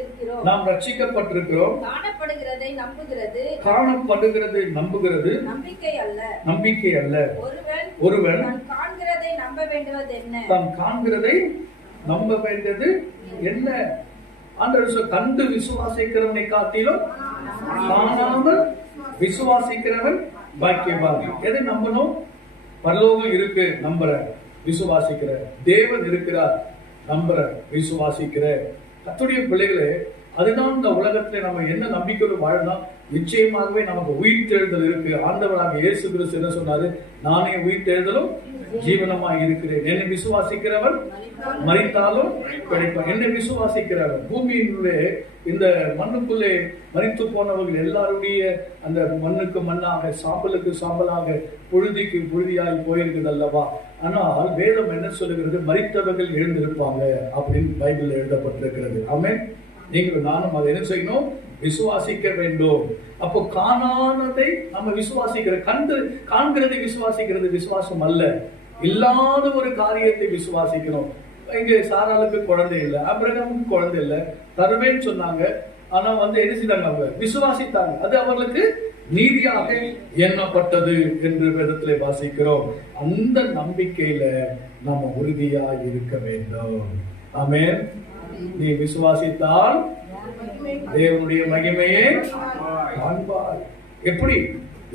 ரட்சிக்கப்பட்டிருக்கிறோம். நாம் ரட்சிக்கப்பட்டிருக்கிறோம். காணப்படுகிறதை நம்புகிறது நம்பிக்கை அல்ல. ஒருவன் தான் காண்கிறதை நம்ப வேண்டுவது என்ன? என்ன? ஆண்டவர் கண்டு விசுவாசிக்கிறவனை காட்டிலும் காணாமல் விசுவாசிக்கிறவன் பாக்கியவான். எதை நம்பணும்? பரலோகம் இருக்கு, நம்புற விசுவாசிக்கிற. தேவன் இருக்கிறார், நம்புற விசுவாசிக்கிற. கர்த்தருடைய பிள்ளைகளே, அதுதான் இந்த உலகத்துல நம்ம என்ன நம்பிக்கையோடு வாழலாம். நிச்சயமாகவே நமக்கு உயிர்த்தெழுதல் இருக்கு. ஆண்டவராக இயேசு கிறிஸ்து என்ன சொன்னாரு? நானே உயிர்த்தெழுதலும் ஜீவனமாய் இருக்கிறேன். என்னை விசுவாசிக்கிறவன் மரித்தாலும் கிடைப்பான். என்னை விசுவாசிக்கிறவன். பூமியினுடைய இந்த மண்ணுக்குள்ளே மரித்து போனவர்கள் எல்லாருடைய அந்த மண்ணுக்கு மண்ணாக, சாம்பலுக்கு சாம்பலாக, புழுதிக்கு புழுதியாய் போயிருக்குது அல்லவா? ஆனால் வேதம் என்ன சொல்லுகிறது? மரித்தவர்கள் எழுந்திருப்பாங்க அப்படின்னு பைபிள் எழுதப்பட்டிருக்கிறது. ஆமென். நீங்கள் நானும் அதை என்ன செய்யணும்? விசுவாசிக்க வேண்டும். அப்போ காணாததை நம்ம காண்கிறதை விசுவாசிக்கிறது விசுவாசம் அல்ல. இல்லாத ஒரு காரியத்தை விசுவாசிக்கணும். இங்க சாராளுக்கு குழந்தை இல்லை, ஆபிரகாமுக்கு குழந்தை இல்லை, தருவேன்னு சொன்னாங்க. ஆனா என்ன செய்தாங்க? அவங்க விசுவாசித்தாங்க. அது அவர்களுக்கு நீதியாக எண்ணப்பட்டது என்று வேதத்திலே வாசிக்கிறோம். அந்த நம்பிக்கையில நம்ம உறுதியா இருக்க வேண்டும். ஆமென். நீ விசுவாசித்தால் தேவனுடைய மகிமையை காண்பாய். எப்படி?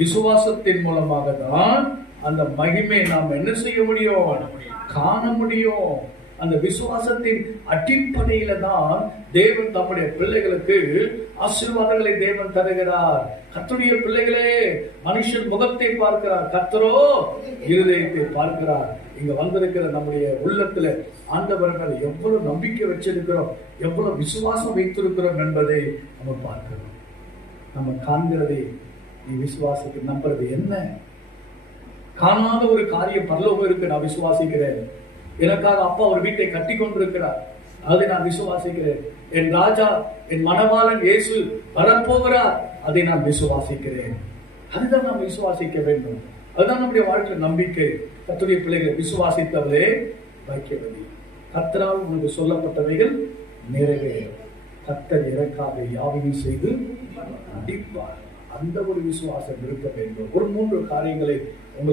விசுவாசத்தின் மூலமாக தான் அந்த மகிமை நாம் என்ன செய்ய முடியும்? காண முடியும். அந்த விசுவாசத்தின் அடிப்படையில தான் தேவன் தம்முடைய பிள்ளைகளுக்கு ஆசீர்வாதங்களை தேவன் தருகிறார். கர்த்தருடைய பிள்ளைகளே, மனுஷன் முகத்தை பார்க்கிறார், கர்த்தரோ இருதயத்தை பார்க்கிறார். இங்க வந்திருக்கிற நம்முடைய உள்ளத்துல ஆண்டவர்கள் எவ்வளவு நம்பிக்கை வச்சிருக்கிறோம், எவ்வளவு விசுவாசம் வைத்திருக்கிறோம் என்பதை நம்ம பார்க்கிறோம். நம்ம காண்கிறதை நீ விசுவாசத்தை நம்புறது என்ன? காணாத ஒரு காரியம் பரலோகம் இருக்கு, நான் விசுவாசிக்கிறேன். எனக்காக அப்பா ஒரு வீட்டை கட்டி கொண்டிருக்கிறார், அதை நான் விசுவாசிக்கிறேன். என் ராஜா, என் மணவாளன் இயேசு வரப்போகிறார், அதை நான் விசுவாசிக்கிறேன். அதுதான் நாம் விசுவாசிக்க வேண்டும். அதுதான் நம்முடைய வாழ்க்கை நம்பிக்கை. கர்த்தருடைய பிள்ளைகளை விசுவாசித்தவரே பாக்கியவதி. கர்த்தரால் உனக்கு சொல்லப்பட்டவைகள் நிறைவேறும். கர்த்தர் எனக்காக யாவையும் செய்து முடிப்பார். அந்த ஒரு விசுவாசம் இருக்க வேண்டும். ஒரு 3 காரியங்களை